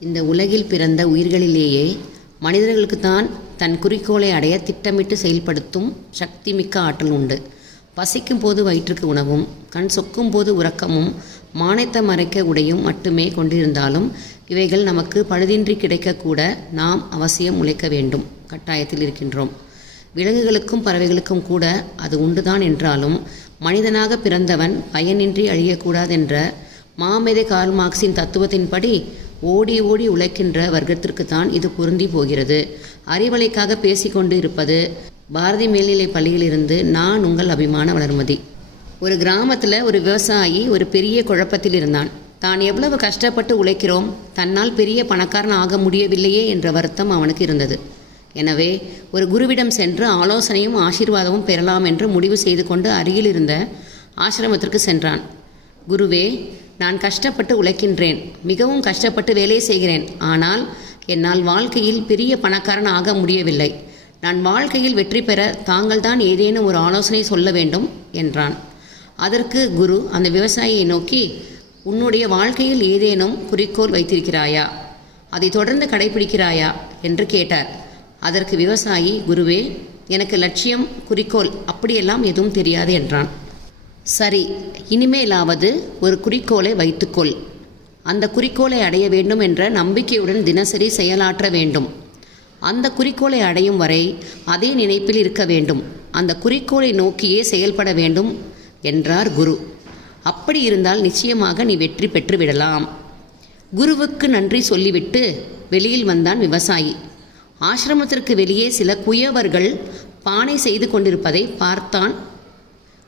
இந்த உலகில் பிறந்த உயிர்களிலேயே மனிதர்களுக்குத்தான் தன் குறிக்கோளை அடைய திட்டமிட்டு செயல்படுத்தும் சக்தி மிக்க ஆற்றல் உண்டு. பசிக்கும் போது வயிற்றுக்கு உணவும் கண் சொக்கும் போது உறக்கமும் மானத்தை மறைக்க உடையும் மட்டுமே கொண்டிருந்தாலும் இவைகள் நமக்கு பழுதின்றி கிடைக்கக்கூட நாம் அவசியம் உழைக்க வேண்டும். கட்டாயத்தில் இருக்கின்றோம். விலங்குகளுக்கும் பறவைகளுக்கும் கூட அது உண்டுதான் என்றாலும் மனிதனாக பிறந்தவன் பயனின்றி அழியக்கூடாதென்ற மாமேதை கார்ல் மார்க்சின் தத்துவத்தின்படி ஓடி ஓடி உழைக்கின்ற வர்க்கத்திற்குத்தான் இது பொருந்தி போகிறது. அறிவலைக்காக பேசிக்கொண்டு இருப்பது பாரதி மேல்நிலைப் பள்ளியிலிருந்து நான் உங்கள் அபிமான வளர்மதி. ஒரு கிராமத்தில் ஒரு விவசாயி ஒரு பெரிய குழப்பத்தில் இருந்தான். தான் எவ்வளவு கஷ்டப்பட்டு உழைக்கிறோம்? தன்னால் பெரிய பணக்காரன் ஆக முடியவில்லையே என்ற வருத்தம் அவனுக்கு இருந்தது. எனவே ஒரு குருவிடம் சென்று ஆலோசனையும் ஆசீர்வாதமும் பெறலாம் என்று முடிவு செய்து கொண்டு அருகில் இருந்த ஆசிரமத்திற்கு சென்றான். குருவே நான் கஷ்டப்பட்டு உழைக்கின்றேன் மிகவும் கஷ்டப்பட்டு வேலை செய்கிறேன். ஆனால் என்னால் வாழ்க்கையில் பெரிய பணக்காரன் ஆக முடியவில்லை. நான் வாழ்க்கையில் வெற்றி பெற தாங்கள்தான் ஏதேனும் ஒரு ஆலோசனை சொல்ல வேண்டும் என்றான். அதற்கு குரு அந்த விவசாயியை நோக்கி உன்னுடைய வாழ்க்கையில் ஏதேனும் குறிக்கோள் வைத்திருக்கிறாயா? அதை தொடர்ந்து கடைபிடிக்கிறாயா? என்று கேட்டார். அதற்கு விவசாயி குருவே எனக்கு லட்சியம் குறிக்கோள் அப்படியெல்லாம் எதுவும் தெரியாது என்றான். சரி இனிமேலாவது ஒரு குறிக்கோளை வைத்துக்கொள். அந்த குறிக்கோளை அடைய வேண்டும் என்ற நம்பிக்கையுடன் தினசரி செயலாற்ற வேண்டும். அந்த குறிக்கோளை அடையும் வரை அதே நினைப்பில் இருக்க வேண்டும். அந்த குறிக்கோளை நோக்கியே செயல்பட வேண்டும் என்றார் குரு. அப்படி இருந்தால் நிச்சயமாக நீ வெற்றி பெற்று விடலாம். குருவுக்கு நன்றி சொல்லிவிட்டு வெளியில் வந்தான் விவசாயி. ஆசிரமத்திற்கு வெளியே சில குயவர்கள் பானை செய்து கொண்டிருப்பதை பார்த்தான்.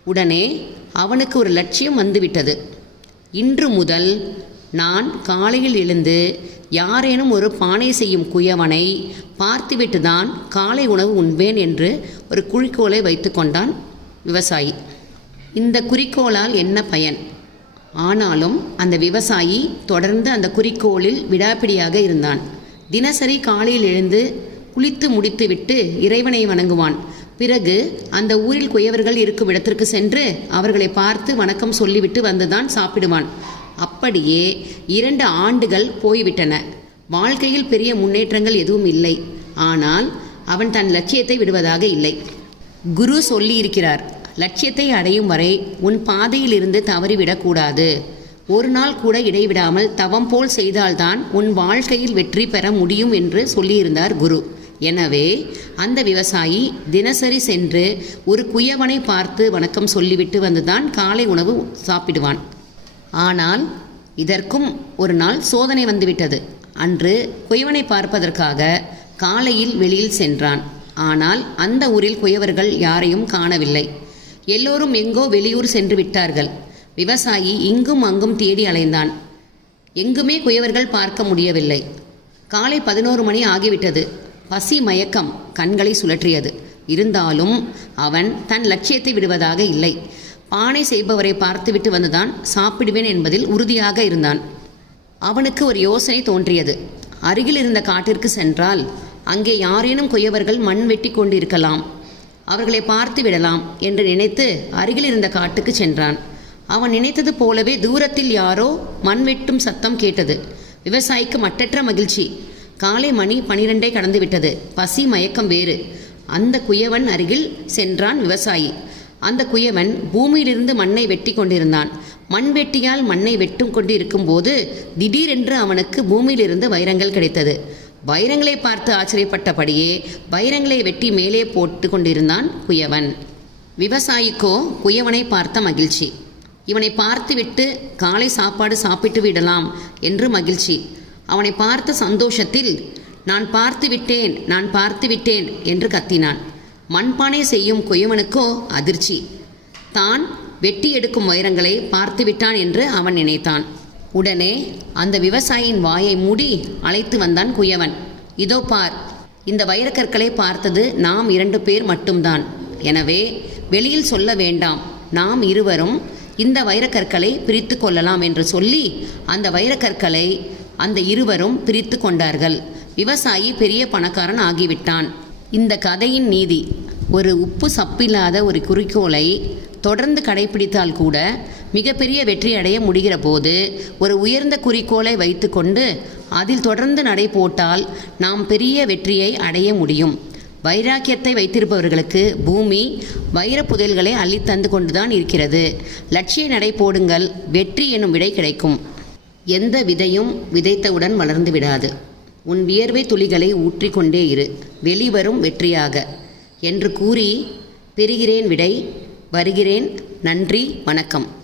உடனே அவனுக்கு ஒரு லட்சியம் வந்துவிட்டது. இன்று முதல் நான் காலையில் எழுந்து யாரேனும் ஒரு பானை செய்யும் குயவனை பார்த்துவிட்டு தான் காலை உணவு உண்பேன் என்று ஒரு குறிக்கோளை வைத்து கொண்டான் விவசாயி. இந்த குறிக்கோளால் என்ன பயன்? ஆனாலும் அந்த விவசாயி தொடர்ந்து அந்த குறிக்கோளில் விடாப்பிடியாக இருந்தான். தினசரி காலையில் எழுந்து குளித்து முடித்துவிட்டு இறைவனை வணங்குவான். பிறகு அந்த ஊரில் குயவர்கள் இருக்கும் இடத்திற்கு சென்று அவர்களை பார்த்து வணக்கம் சொல்லிவிட்டு வந்துதான் சாப்பிடுவான். அப்படியே இரண்டு ஆண்டுகள் போய்விட்டன. வாழ்க்கையில் பெரிய முன்னேற்றங்கள் எதுவும் இல்லை. ஆனால் அவன் தன் லட்சியத்தை விடுவதாக இல்லை. குரு சொல்லியிருக்கிறார் லட்சியத்தை அடையும் வரை உன் பாதையில் இருந்து தவறிவிடக்கூடாது ஒரு நாள் கூட இடைவிடாமல் தவம் போல் செய்தால்தான் உன் வாழ்க்கையில் வெற்றி பெற முடியும் என்று சொல்லியிருந்தார் குரு. எனவே அந்த விவசாயி தினசரி சென்று ஒரு குயவனை பார்த்து வணக்கம் சொல்லிவிட்டு வந்துதான் காலை உணவு சாப்பிடுவான். ஆனால் இதற்கும் ஒரு நாள் சோதனை வந்துவிட்டது. அன்று குயவனை பார்ப்பதற்காக காலையில் வெளியில் சென்றான். ஆனால் அந்த ஊரில் குயவர்கள் யாரையும் காணவில்லை. எல்லோரும் எங்கோ வெளியூர் சென்று விட்டார்கள். விவசாயி இங்கும் அங்கும் தேடி அலைந்தான். எங்குமே குயவர்கள் பார்க்க முடியவில்லை. காலை பதினோரு மணி ஆகிவிட்டது. பசி மயக்கம் கண்களை சுழற்றியது. இருந்தாலும் அவன் தன் லட்சியத்தை விடுவதாக இல்லை. பானை செய்பவரை பார்த்துவிட்டு வந்துதான் சாப்பிடுவேன் என்பதில் உறுதியாக இருந்தான். அவனுக்கு ஒரு யோசனை தோன்றியது. அருகில் இருந்த காட்டிற்கு சென்றால் அங்கே யாரேனும் குயவர்கள் மண் வெட்டி கொண்டிருக்கலாம். அவர்களை பார்த்து விடலாம் என்று நினைத்து அருகில் இருந்த காட்டுக்கு சென்றான். அவன் நினைத்தது போலவே தூரத்தில் யாரோ மண் வெட்டும் சத்தம் கேட்டது. விவசாயிக்கு மட்டற்ற மகிழ்ச்சி. காலை மணி பனிரெண்டை கடந்து விட்டது பசி மயக்கம் வேறு. அந்த குயவன் அருகில் சென்றான் விவசாயி. அந்த குயவன் பூமியிலிருந்து மண்ணை வெட்டி கொண்டிருந்தான். மண் வெட்டியால் மண்ணை வெட்டும் கொண்டு இருக்கும்போது திடீரென்று அவனுக்கு பூமியிலிருந்து வைரங்கள் கிடைத்தது. வைரங்களை பார்த்து ஆச்சரியப்பட்டபடியே வைரங்களை வெட்டி மேலே போட்டு கொண்டிருந்தான் குயவன். விவசாயிக்கோ குயவனை பார்த்த மகிழ்ச்சி. இவனை பார்த்துவிட்டு காலை சாப்பாடு சாப்பிட்டு விடலாம் என்று மகிழ்ச்சி. அவனை பார்த்த சந்தோஷத்தில் நான் பார்த்து விட்டேன் நான் பார்த்து விட்டேன் என்று கத்தினான். மண்பானை செய்யும் குயவனுக்கோ அதிர்ச்சி. தான் வெட்டி எடுக்கும் வைரங்களை பார்த்து விட்டான் என்று அவன் நினைத்தான். உடனே அந்த விவசாயியின் வாயை மூடி அழைத்து வந்தான் குயவன். இதோ பார் இந்த வைரக்கற்களை பார்த்தது நாம் இரண்டு பேர் மட்டும்தான். எனவே வெளியில் சொல்ல வேண்டாம். நாம் இருவரும் இந்த வைரக்கற்களை பிரித்து கொள்ளலாம் என்று சொல்லி அந்த வைரக்கற்களை அந்த இருவரும் பிரித்து கொண்டார்கள். விவசாயி பெரிய பணக்காரன் ஆகிவிட்டான். இந்த கதையின் நீதி ஒரு உப்பு சப்பில்லாத ஒரு குறிக்கோளை தொடர்ந்து கடைபிடித்தால் கூட மிகப்பெரிய வெற்றி அடைய முடிகிற போது ஒரு உயர்ந்த குறிக்கோளை வைத்துக்கொண்டு அதில் தொடர்ந்து நடை போட்டால் நாம் பெரிய வெற்றியை அடைய முடியும். வைராக்கியத்தை வைத்திருப்பவர்களுக்கு பூமி வைர புதையல்களை அள்ளித் தந்து கொண்டுதான் இருக்கிறது. லட்சிய நடை போடுங்கள் வெற்றி எனும் விடை கிடைக்கும். எந்த விதையும் விதைத்தவுடன் வளர்ந்து விடாது. உன் வியர்வை துளிகளை ஊற்றிக்கொண்டே இரு. வெளிவரும் வெற்றியாக. என்று கூறி பெறுகிறேன் விடை. வருகிறேன். நன்றி. வணக்கம்.